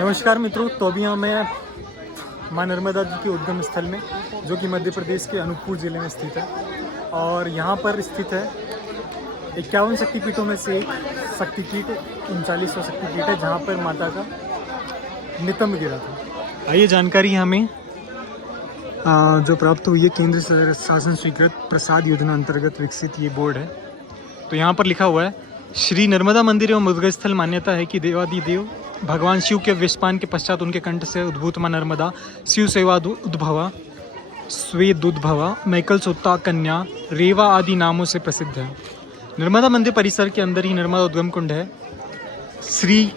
नमस्कार मित्रों, तो अभी यहाँ मैं माँ नर्मदा जी के उद्गम स्थल में, जो कि मध्य प्रदेश के अनूपपुर ज़िले में स्थित है। और यहाँ पर स्थित है 51 शक्तिपीठों में से एक शक्तिपीठ 39वां शक्तिपीठ है, जहाँ पर माता का नितंब गिरा था। आइए जानकारी हमें जो प्राप्त हुई है, केंद्र शासन स्वीकृत प्रसाद योजना अंतर्गत विकसित ये बोर्ड है। तो यहाँ पर लिखा हुआ है, श्री नर्मदा मंदिर एवं उद्गम स्थल मान्यता है कि देवादिदेव भगवान शिव के विषपान के पश्चात उनके कंठ से उद्भूत मां नर्मदा शिव सेवा उद्भवा, स्वेद उद्भवा, मैकल सोत्ता कन्या, रेवा आदि नामों से प्रसिद्ध है। नर्मदा मंदिर परिसर के अंदर ही नर्मदा उद्गम कुंड है। श्री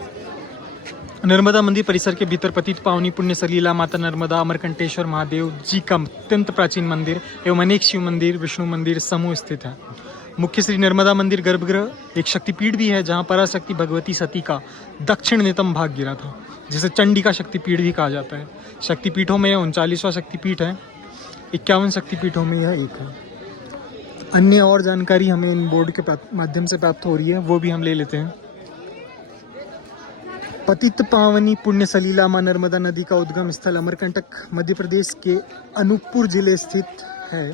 नर्मदा मंदिर परिसर के भीतर पतित पावनी पुण्य सलीला माता नर्मदा, अमरकंटेश्वर महादेव जी का अत्यंत प्राचीन मंदिर एवं अनेक शिव मंदिर, विष्णु मंदिर समूह स्थित है। मुख्य श्री नर्मदा मंदिर गर्भगृह एक शक्तिपीठ भी है, जहाँ पराशक्ति भगवती सती का दक्षिण नितंब भाग गिरा था, जिसे चंडी का शक्तिपीठ भी कहा जाता है। शक्तिपीठों में 39वां शक्तिपीठ है, 51 शक्तिपीठों में यह एक है। अन्य और जानकारी हमें इन बोर्ड के माध्यम से प्राप्त हो रही है, वो भी हम ले लेते हैं। पतित पावनी पुण्य सलीला मां नर्मदा नदी का उद्गम स्थल अमरकंटक मध्य प्रदेश के अनूपपुर जिले स्थित है।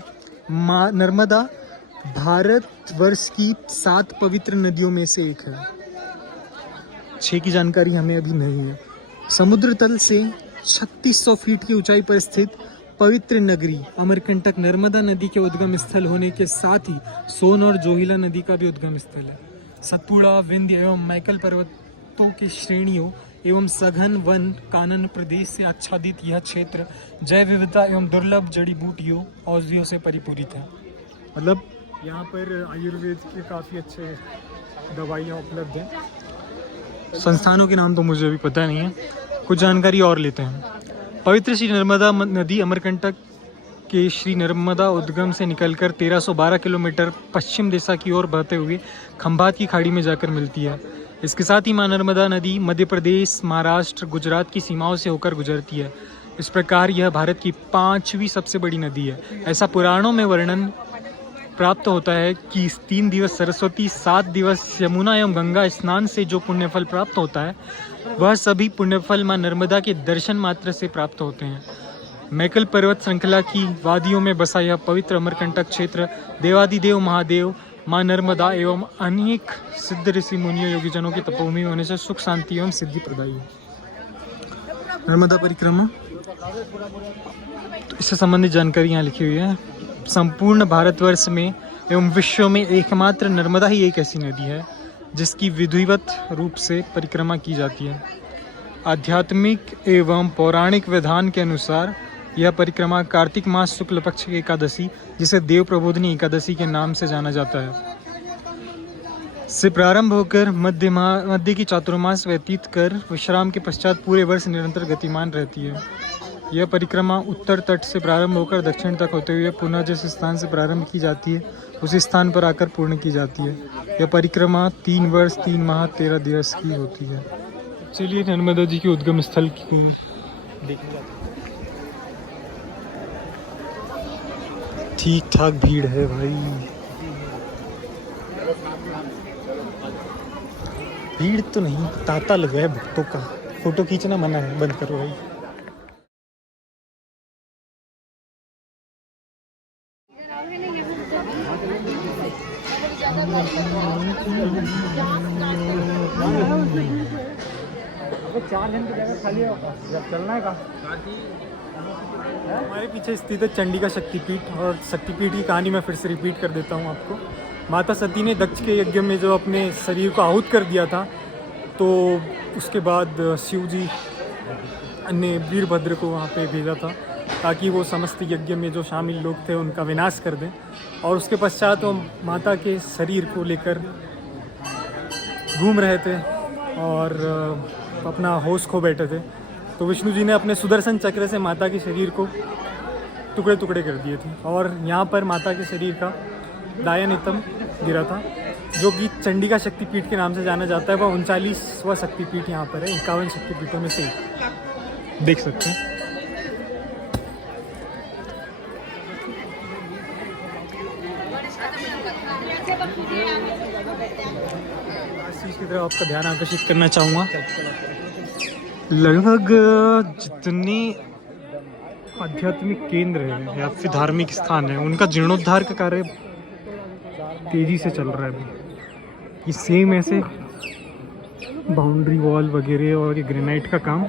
मां नर्मदा भारतवर्ष की 7 पवित्र नदियों में से एक है। 6 की जानकारी हमें अभी नहीं है। समुद्र तल से 3600 फीट की ऊंचाई पर स्थित पवित्र नगरी अमरकंटक नर्मदा नदी के उद्गम स्थल होने के साथ ही सोन और जोहिला नदी का भी उद्गम स्थल है। सतपुड़ा, विंध्य एवं मैकल पर्वतों की श्रेणियों एवं सघन वन कानन प्रदेश से आच्छादित यह क्षेत्र जैव विविधता एवं दुर्लभ जड़ी बूटियों औषधियों से परिपूरित है। मतलब यहाँ पर आयुर्वेद के काफ़ी अच्छे दवाइयाँ उपलब्ध हैं। संस्थानों के नाम तो मुझे अभी पता नहीं है, कुछ जानकारी और लेते हैं। पवित्र श्री नर्मदा नदी अमरकंटक के श्री नर्मदा उद्गम से निकलकर 1312 किलोमीटर पश्चिम दिशा की ओर बहते हुए खंभात की खाड़ी में जाकर मिलती है। इसके साथ ही मां नर्मदा नदी मध्य प्रदेश, महाराष्ट्र, गुजरात की सीमाओं से होकर गुजरती है। इस प्रकार यह भारत की 5वीं सबसे बड़ी नदी है। ऐसा पुराणों में वर्णन प्राप्त होता है कि 3 दिवस सरस्वती, 7 दिवस यमुना एवं गंगा स्नान से जो पुण्यफल प्राप्त होता है, वह सभी पुण्यफल मां नर्मदा के दर्शन मात्र से प्राप्त होते हैं। मैकल पर्वत श्रृंखला की वादियों में बसा यह पवित्र अमरकंटक क्षेत्र देवादिदेव महादेव, मां नर्मदा एवं अनेक सिद्ध ऋषि मुनियों योगीजनों की तपोभूमि होने से सुख, शांति एवं सिद्धि प्रदायी है। नर्मदा परिक्रमा, तो इससे संबंधित जानकारी यहाँ लिखी हुई है। संपूर्ण भारतवर्ष में एवं विश्व में एकमात्र नर्मदा ही एक ऐसी नदी है जिसकी विधिवत रूप से परिक्रमा की जाती है। आध्यात्मिक एवं पौराणिक विधान के अनुसार यह परिक्रमा कार्तिक मास शुक्ल पक्ष की एकादशी, जिसे देव प्रबोधिनी एकादशी के नाम से जाना जाता है, से प्रारंभ होकर मध्य की चातुर्मास व्यतीत कर विश्राम के पश्चात पूरे वर्ष निरंतर गतिमान रहती है। यह परिक्रमा उत्तर तट से प्रारंभ होकर दक्षिण तक होते हुए पुनः जिस स्थान से प्रारंभ की जाती है उसी स्थान पर आकर पूर्ण की जाती है। यह परिक्रमा 3 वर्ष 3 माह 13 दिवस की होती है। चलिए नर्मदा जी के उद्गम स्थल को देखने जाते हैं। ठीक ठाक भीड़ है भाई, भीड़ तो नहीं, तांता लगा है भक्तों का। फोटो खींचना मना है, बंद करो भाई। अबे 4 घंटे जगह खाली है, जब चलना है कहाँ? हमारे पीछे स्थित है चंडी का शक्तिपीठ, और शक्तिपीठ की कहानी मैं फिर से रिपीट कर देता हूँ आपको। माता सती ने दक्ष के यज्ञ में जो अपने शरीर को आहूत कर दिया था, तो उसके बाद शिव जी ने वीरभद्र को वहाँ पे भेजा था ताकि वो समस्त यज्ञ में जो शामिल लोग थे उनका विनाश कर दें। और उसके पश्चात वो माता के शरीर को लेकर घूम रहे थे और अपना होश खो बैठे थे। तो विष्णु जी ने अपने सुदर्शन चक्र से माता के शरीर को टुकड़े टुकड़े कर दिए थे, और यहाँ पर माता के शरीर का दाया नितंब गिरा था, जो कि चंडी का शक्तिपीठ के नाम से जाना जाता है। वह 39वां शक्तिपीठ यहाँ पर है, 51 शक्तिपीठों में से देख सकते हैं। इस चीज़ की तरफ आपका ध्यान आकर्षित करना चाहूँगा। लगभग जितने आध्यात्मिक केंद्र हैं या फिर धार्मिक स्थान है उनका जीर्णोद्धार का कार्य तेजी से चल रहा है अभी। ये सेम ऐसे बाउंड्री वॉल वगैरह और ये ग्रेनाइट का काम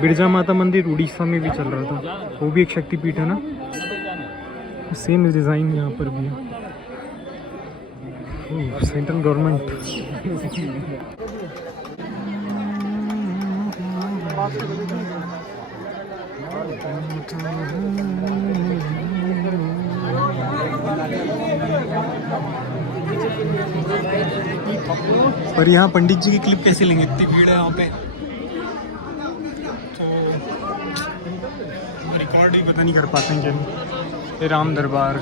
बिरजा माता मंदिर उड़ीसा में भी चल रहा था, वो भी एक शक्तिपीठ है ना, सेम डिज़ाइन यहाँ पर भी है। Central government. पर यहाँ पंडित जी की क्लिप कैसे लेंगे, इतनी भीड़ है यहाँ पे, तो रिकॉर्ड ही पता नहीं कर पाते हैं क्या। ये राम दरबार,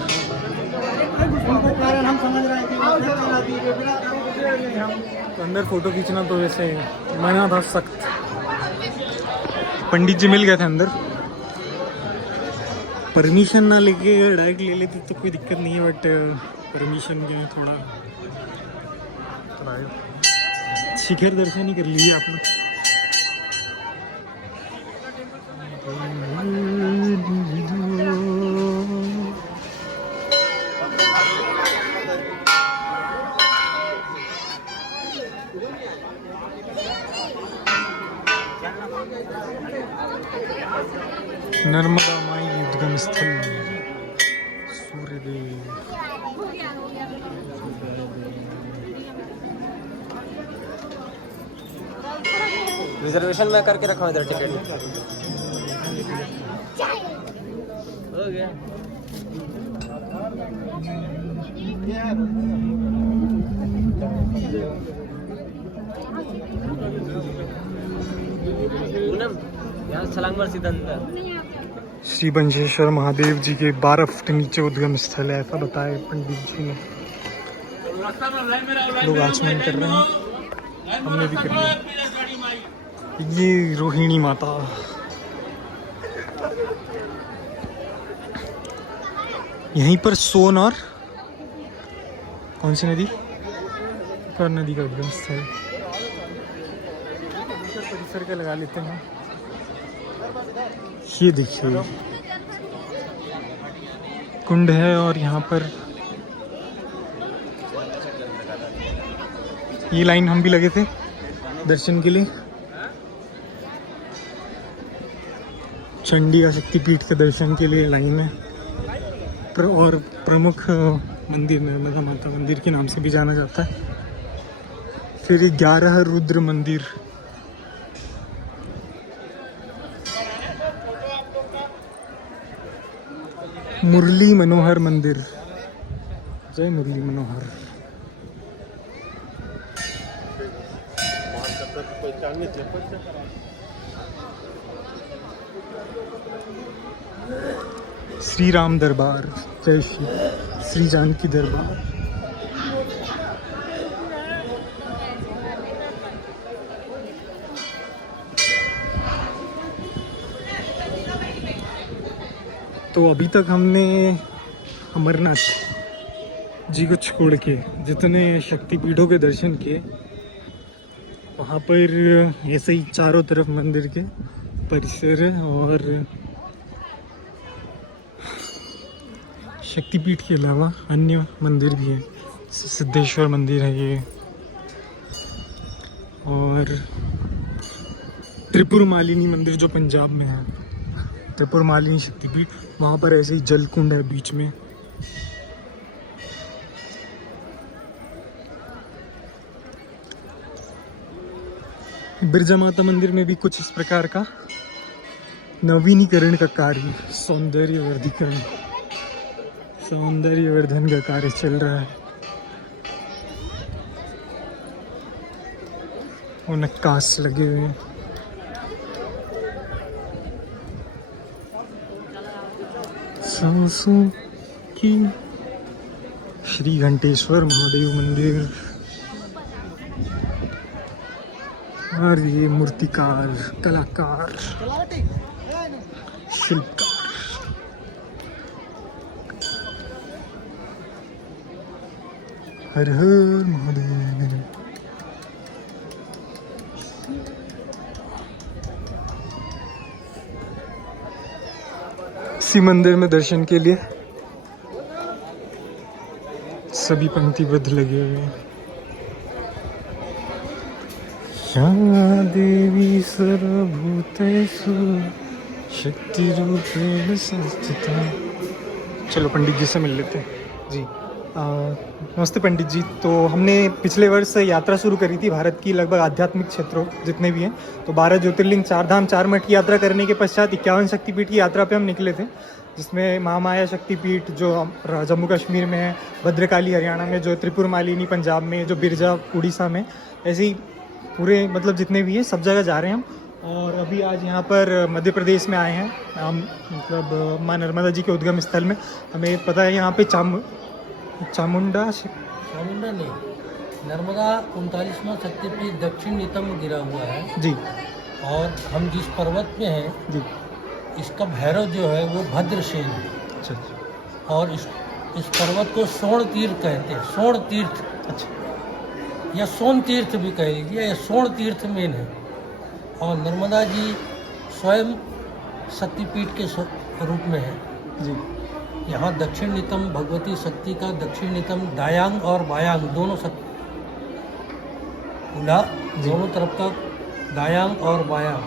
तो अंदर फोटो खींचना तो वैसे मना था सख्त। पंडित जी मिल गए थे अंदर, परमिशन ना लेके डायरेक्ट ले लेते तो कोई दिक्कत नहीं है, बट परमिशन के लिए थोड़ा शिखर दर्शन ही कर लीजिए आप लोग। नर्मदा माई उद्गम स्थल सूर्यदेव। रिजर्वेशन में करके रखा इधर टिकट हो गया। यहाँ छलांग मार सीधा अंदर। श्री बंजेश्वर महादेव जी के 12 फुट नीचे उद्गम स्थल है, ऐसा बताया पंडित जी ने। लोग आचमन कर रहे हैं, हमने भी कर लिया। ये रोहिणी माता, यहीं पर सोन और कौन सी नदी, कर नदी का उद्गम स्थल। परिसर का लगा लेते हैं। ये देखिए कुंड है और यहाँ पर ये लाइन हम भी लगे थे दर्शन के लिए। चंडी का शक्तिपीठ के दर्शन के लिए लाइन है। और प्रमुख मंदिर नर्मदा माता मंदिर के नाम से भी जाना जाता है। फिर 11 रुद्र मंदिर, मुरली मनोहर मंदिर, जय मुरली मनोहर। श्री राम दरबार, जय श्री जानकी दरबार। तो अभी तक हमने अमरनाथ जी को छोड़ के जितने शक्तिपीठों के दर्शन किए, वहाँ पर ऐसे ही चारों तरफ मंदिर के परिसर है और शक्तिपीठ के अलावा अन्य मंदिर भी हैं। सिद्धेश्वर मंदिर है ये, और त्रिपुर मालिनी मंदिर जो पंजाब में है, त्रिपुर मालिनी शक्तिपीठ, वहाँ पर ऐसे ही जल कुंड है बीच में। बिरजा माता मंदिर में भी कुछ इस प्रकार का नवीनीकरण का कार्य, सौंदर्यवर्धीकरण, सौंदर्यवर्धन का कार्य चल रहा है। और नक्काश लगे हुए हैं। सांसों की श्री घंटेश्वर महादेव मंदिर, और ये मूर्तिकार, कलाकार, शिल्पकार। हर हर महादेव। इसी मंदिर में दर्शन के लिए सभी पंक्तिबद्ध लगे हुए हैं। या देवी सर्वभूतेषु शक्तिरूपेण संस्थिता। चलो पंडित जी से मिल लेते हैं जी। नमस्ते पंडित जी। तो हमने पिछले वर्ष यात्रा शुरू करी थी भारत की लगभग आध्यात्मिक क्षेत्रों जितने भी हैं, तो 12 ज्योतिर्लिंग, 4 धाम, 4 मठ की यात्रा करने के पश्चात 51 शक्तिपीठ की यात्रा पे हम निकले थे, जिसमें महामाया शक्तिपीठ जो जम्मू कश्मीर में है, भद्रकाली हरियाणा में, जो त्रिपुर मालिनी पंजाब में, जो बिरजा उड़ीसा में, ऐसे ही पूरे मतलब जितने भी हैं सब जगह जा रहे हैं हम। और अभी आज यहाँ पर मध्य प्रदेश में आए हैं हम, मतलब माँ नर्मदा जी के उद्गम स्थल में। हमें पता है यहाँ पे चामुंडा नहीं, नर्मदा 39वां शक्तिपीठ दक्षिण नितंब गिरा हुआ है जी। और हम जिस पर्वत में हैं जी। इसका भैरव जो है वो भद्रसेन है। अच्छा। और इस पर्वत को सोण तीर्थ कहते हैं, सोण तीर्थ। अच्छा। या सोन तीर्थ भी कह लीजिए, या सोण तीर्थ मेन है। और नर्मदा जी स्वयं शक्तिपीठ के रूप में है जी। यहाँ दक्षिण नितंब भगवती शक्ति का दक्षिण नितंब दायांग और बायांग दोनों दोनों तरफ का दायांग और बायांग।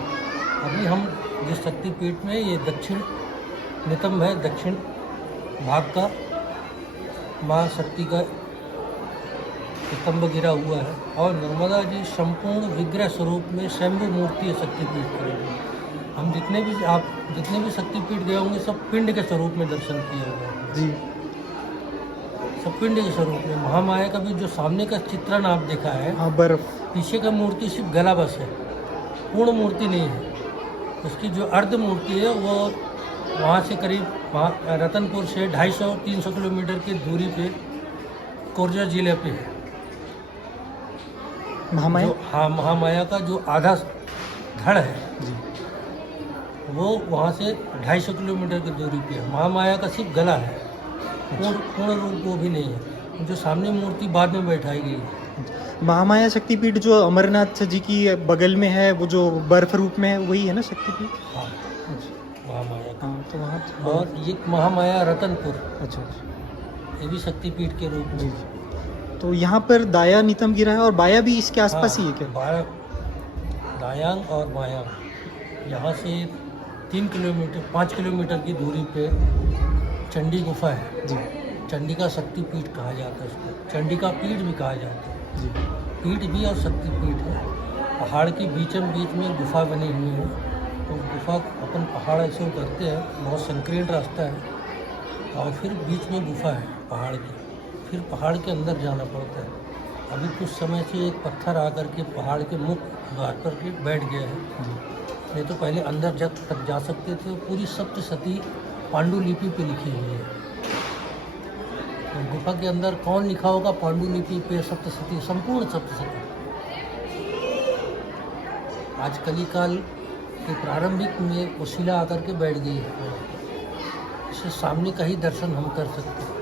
अभी हम जिस शक्तिपीठ में, ये दक्षिण नितंब है, दक्षिण भाग का माँ शक्ति का स्तंभ गिरा हुआ है। और नर्मदा जी संपूर्ण विग्रह स्वरूप में स्वयंभू मूर्ति है शक्तिपीठ करेंगे। हम जितने भी शक्तिपीठ गए होंगे सब पिंड के स्वरूप में दर्शन किए होंगे जी। सब पिंड के स्वरूप में। महामाया का भी जो सामने का चित्रण आप देखा है, हाँ, बर्फ। पीछे का मूर्ति सिर्फ गला बस है, पूर्ण मूर्ति नहीं है। उसकी जो अर्ध मूर्ति है वो वहाँ से करीब रतनपुर से 250-300 किलोमीटर की दूरी पे कोरजा जिले पे है महामाया। हाँ, महामाया का जो आधा धड़ है जी। वो वहाँ से 250 किलोमीटर की दूरी पे है। महामाया का सिर्फ गला है, पूर्ण रूप वो भी नहीं है। जो सामने मूर्ति बाद में बैठाई गई है। महामाया शक्तिपीठ जो अमरनाथ जी की बगल में है, वो जो बर्फ रूप में है, वही है ना शक्तिपीठ? हाँ, महामाया का। हाँ, तो वहाँ। और ये महामाया रतनपुर, अच्छा। ये भी शक्तिपीठ के रूप में। जी। तो यहाँ पर दाया नितंब गिरा है, और बाया भी इसके आसपास ही है क्या? दायांग और बायांग यहाँ से 5 किलोमीटर की दूरी पे चंडी गुफा है जी। चंडी का शक्तिपीठ कहा जाता है उसको, चंडी का पीठ भी कहा जाता है जी। पीठ भी और शक्तिपीठ है। पहाड़ के बीचम बीच में गुफा बनी हुई है। तो गुफा अपन पहाड़ ऐसे उतरते हैं, बहुत संकीर्ण रास्ता है, और फिर बीच में गुफा है पहाड़ की, फिर पहाड़ के अंदर जाना पड़ता है। अभी कुछ समय से एक पत्थर आकर के पहाड़ के मुख्य द्वार पर के बैठ गया है। नहीं तो पहले अंदर तक जा सकते थे। पूरी सप्तशती पांडुलिपि पे लिखी हुई है। तो गुफा के अंदर कौन लिखा होगा पांडुलिपि पे? सप्तशती, संपूर्ण सप्तशती। आज कलिकाल के प्रारंभिक में वो शिला आकर के बैठ गई है। इससे सामने का ही दर्शन हम कर सकते हैं।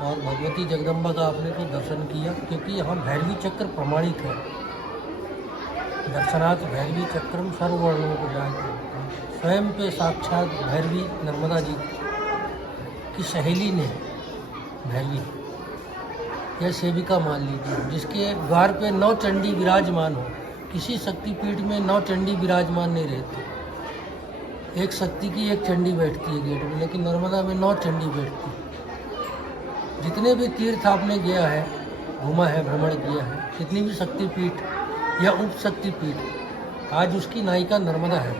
और भगवती जगदम्बा का आपने तो दर्शन किया, क्योंकि यहाँ भैरवी चक्र प्रमाणित है। दर्शनार्थ भैरवी चक्रम सर्ववर्णों को जाए। स्वयं पे साक्षात भैरवी नर्मदा जी की सहेली ने भैरवी या सेविका मान लीजिए, जिसके द्वार पे 9 चंडी विराजमान हो। किसी शक्तिपीठ में 9 चंडी विराजमान नहीं रहती। एक शक्ति की एक चंडी बैठती है गेट में, लेकिन नर्मदा में 9 चंडी बैठती है। जितने भी तीर्थ आपने गया है, घूमा है, भ्रमण किया है, जितनी भी शक्तिपीठ या उप शक्तिपीठ, आज उसकी नायिका नर्मदा है।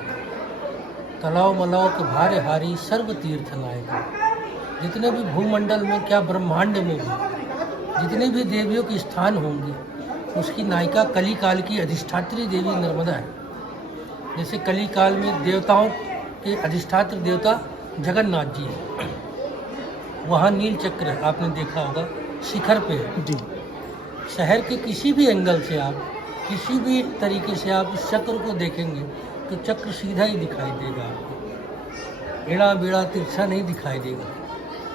तलाव मलाव के भारे हारी सर्व तीर्थ नायिका। जितने भी भूमंडल में, क्या ब्रह्मांड में भी जितने भी देवियों के स्थान होंगे, उसकी नायिका कली काल की अधिष्ठात्री देवी नर्मदा है। जैसे कली काल में देवताओं के अधिष्ठात्र देवता जगन्नाथ जी है, वहाँ नील चक्र है, आपने देखा होगा, शिखर पे है जी। शहर के किसी भी एंगल से आप, किसी भी तरीके से आप इस चक्र को देखेंगे तो चक्र सीधा ही दिखाई देगा आपको, एड़ा बेड़ा तिरछा नहीं दिखाई देगा।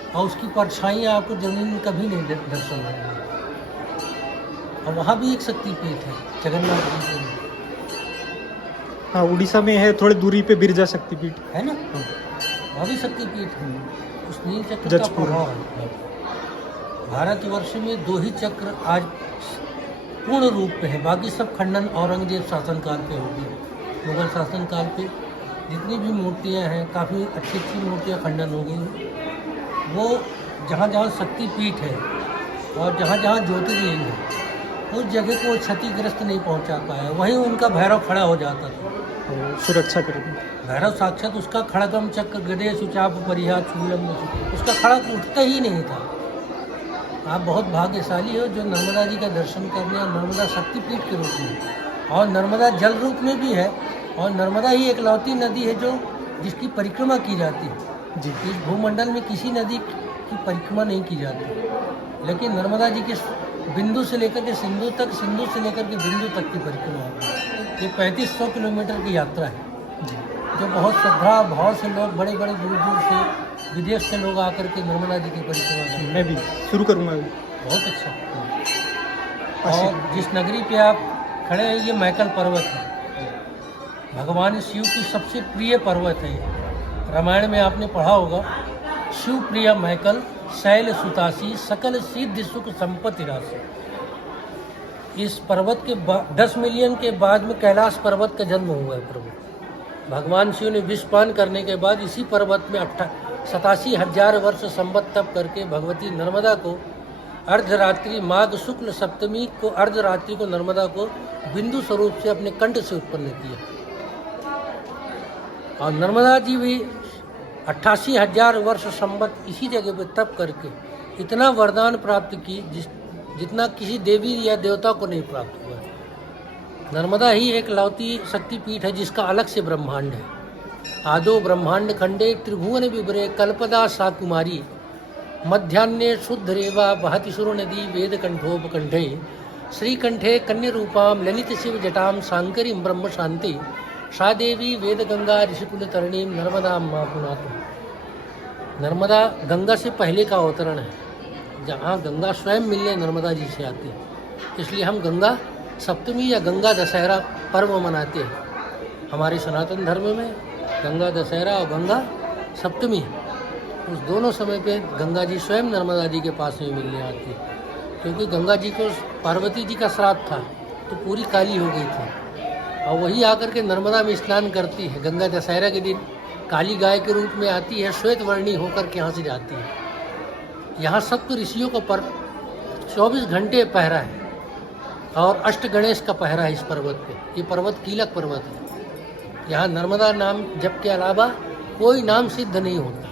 और उसकी परछाइयाँ आपको जमीन में कभी नहीं दर्शन होंगी। और वहाँ भी एक शक्तिपीठ है जगन्नाथ जी के। हाँ, उड़ीसा में है, थोड़ी दूरी पे बिरजा शक्तिपीठ। है ना, वह भी शक्तिपीठ है। उस नील चक्र का जजपुर। प्रभाव है। भारतवर्ष में 2 ही चक्र आज पूर्ण रूप पे है, बाकी सब खंडन औरंगजेब शासनकाल पे हो गई। मुगल शासनकाल पे जितनी भी मूर्तियाँ हैं, काफ़ी अच्छी अच्छी मूर्तियाँ खंडन हो गई। वो जहाँ जहाँ शक्तिपीठ है और जहाँ जहाँ ज्योतिर्लिंग है, उस जगह को क्षतिग्रस्त नहीं पहुँचा पाया। वहीं उनका भैरव खड़ा हो जाता था। और सुरक्षा करके। भैरव साक्षात उसका खड़गम चक्र गदे सुचाप परिहा चूलम, उसका खड़ग उठता ही नहीं था। आप बहुत भाग्यशाली हो जो नर्मदा जी का दर्शन करने और नर्मदा शक्तिपीठ के रूप में, और नर्मदा जल रूप में भी है। और नर्मदा ही एक लौती नदी है जो जिसकी परिक्रमा की जाती है। जी। इस भूमंडल में किसी नदी की परिक्रमा नहीं की जाती, लेकिन नर्मदा जी के बिंदु से लेकर के सिंधु तक, सिंधु से लेकर के बिंदु तक की परिक्रमा होती है। ये 3500 किलोमीटर की यात्रा है, जो बहुत श्रद्धा भाव से लोग बड़े बड़े दूर दूर से, विदेश से लोग आकर के नर्मदा जी की परिक्रमा करते हैं। मैं भी शुरू करूँगा। बहुत अच्छा। और जिस नगरी पे आप खड़े हैं, ये मैकल पर्वत है। भगवान शिव की सबसे प्रिय पर्वत है ये। रामायण में आपने पढ़ा होगा, शिव प्रिय मैकल शैल सुतासी सकल सिद्ध सुख संपत्ति राशि। इस पर्वत के 10 मिलियन के बाद में कैलाश पर्वत का जन्म हुआ है। पर्वत भगवान शिव ने विषपान करने के बाद इसी पर्वत में 87,000 वर्ष संवत तप करके भगवती नर्मदा को अर्धरात्रि माघ शुक्ल सप्तमी को अर्धरात्रि को नर्मदा को बिंदु स्वरूप से अपने कंठ से उत्पन्न किया। और नर्मदा जी भी 88,000 वर्ष संवत इसी जगह पर तप करके इतना वरदान प्राप्त की जितना किसी देवी या देवता को नहीं प्राप्त हुआ। नर्मदा ही एक लौती शक्तिपीठ है जिसका अलग से ब्रह्मांड है। आदो ब्रह्मांड खंडे त्रिभुवन विभरे कल्पदा सा कुमारी मध्यान्हे शुद्ध रेवा बहति सुर नदी वेद कंठोपकंठे श्रीकंठे कन्या रूपाम ललित शिव जटाम सांकरीम ब्रह्म शांति सा देवी वेद गंगा ऋषिकुल तरणीम नर्मदा माँ पुनातु। नर्मदा गंगा से पहले का अवतरण है, जहाँ गंगा स्वयं मिलने नर्मदा जी से आती है। इसलिए हम गंगा सप्तमी या गंगा दशहरा पर्व मनाते हैं। हमारे सनातन धर्म में गंगा दशहरा और गंगा सप्तमी, उस दोनों समय पे गंगा जी स्वयं नर्मदा जी के पास में मिलने आती है। क्योंकि गंगा जी को पार्वती जी का श्राद्ध था तो पूरी काली हो गई थी, और वही आकर के नर्मदा में स्नान करती है। गंगा दशहरा के दिन काली गाय के रूप में आती है, श्वेत वर्णी होकर के यहाँ से जाती है। यहाँ सप्त ऋषियों को 24 घंटे पहरा है और अष्ट गणेश का पहरा है इस पर्वत पे। ये पर्वत कीलक पर्वत है। यहाँ नर्मदा नाम जप के अलावा कोई नाम सिद्ध नहीं होता।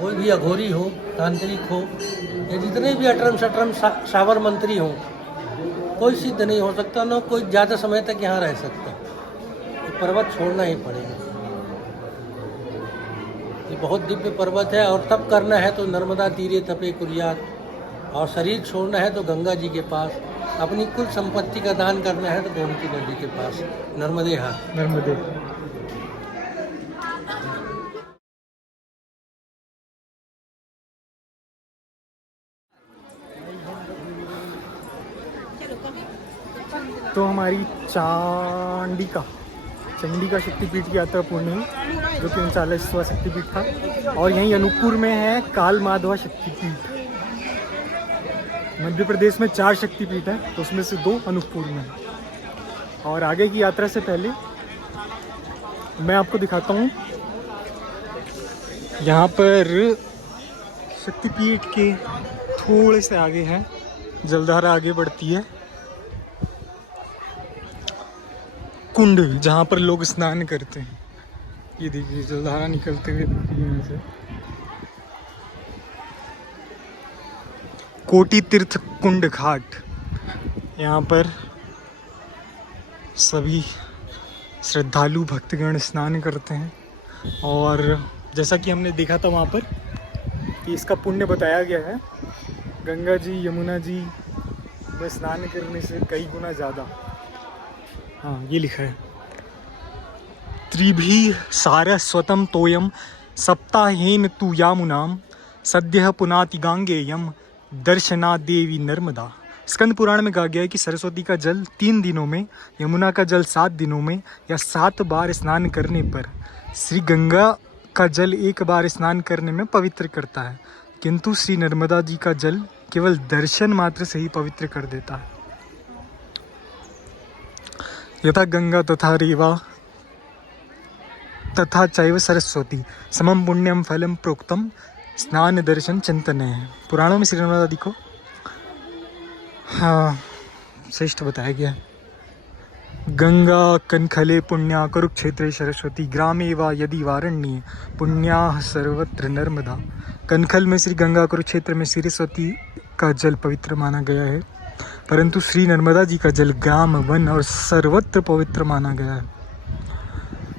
कोई भी अघोरी हो, तांत्रिक हो, या जितने भी अटरम शटरम सावर मंत्री हो, कोई सिद्ध नहीं हो सकता, ना कोई ज़्यादा समय तक यहाँ रह सकता। ये पर्वत छोड़ना ही पड़ेगा। ये बहुत दिव्य पर्वत है, और तप करना है तो नर्मदा तीरे तपे कुरियात, और शरीर छोड़ना है तो गंगा जी के पास, अपनी कुल संपत्ति का दान करना है तो गोमती नदी के पास, नर्मदे हाथ। नर्मदे। तो हमारी चंडिका शक्तिपीठ की यात्रा पूर्ण हुई, जो कि 39वां शक्तिपीठ था। और यहीं अनूपपुर में है काल माधवा शक्तिपीठ। मध्य प्रदेश में 4 शक्तिपीठ हैं, तो उसमें से 2 अनूपपुर में हैं। और आगे की यात्रा से पहले मैं आपको दिखाता हूँ, यहाँ पर शक्तिपीठ के थोड़े से आगे है, जलधारा आगे बढ़ती है, कुंड जहाँ पर लोग स्नान करते हैं। ये देखिए जलधारा निकलते हुए यहाँ से। कोटि तीर्थ कुंड घाट, यहाँ पर सभी श्रद्धालु भक्तगण स्नान करते हैं। और जैसा कि हमने देखा था वहाँ पर कि इसका पुण्य बताया गया है, गंगा जी यमुना जी में स्नान करने से कई गुना ज़्यादा। हाँ, ये लिखा है, त्रिभी सारस्वतम तोयम सप्ताहेन तु यामुनाम सद्यः पुनाति गांगेयम दर्शना देवी नर्मदा स्कंद पुराण में कहा गया है कि सरस्वती का जल 3 दिनों में, यमुना का जल 7 दिनों में या 7 बार स्नान करने पर श्री गंगा का जल 1 बार स्नान करने में पवित्र करता है, किंतु श्री नर्मदा जी का जल केवल दर्शन मात्र से ही पवित्र कर देता है। यथा गंगा तथा रेवा तथा चैव सरस्वती समम पुण्यम फलम प्रोक्तम स्नान दर्शन चिंतन है। पुराणों में श्री नर्मदा जी को श्रेष्ठ बताया गया है। गंगा कनखले पुण्या कुरुक्षेत्रे सरस्वती ग्रामे वा यदि वारण्ये पुण्या सर्वत्र नर्मदा। कनखल में श्री गंगा, कुरुक्षेत्र में सरस्वती का जल पवित्र माना गया है, परंतु श्री नर्मदा जी का जल ग्राम, वन और सर्वत्र पवित्र माना गया है।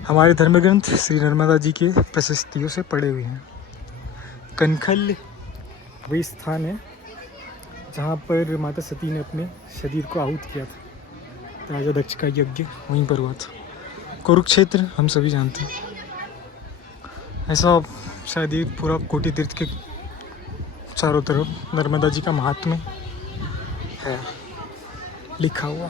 हमारे धर्म ग्रंथ श्री नर्मदा जी के प्रशस्तियों से पड़े हुए हैं। कनखल वही स्थान है जहाँ पर माता सती ने अपने शरीर को आहूत किया था। राजा दक्ष का यज्ञ वहीं पर हुआ था। कुरुक्षेत्र हम सभी जानते हैं। ऐसा शायद ये पूरा कोटि तीर्थ के चारों तरफ नर्मदा जी का महात्म्य है लिखा हुआ।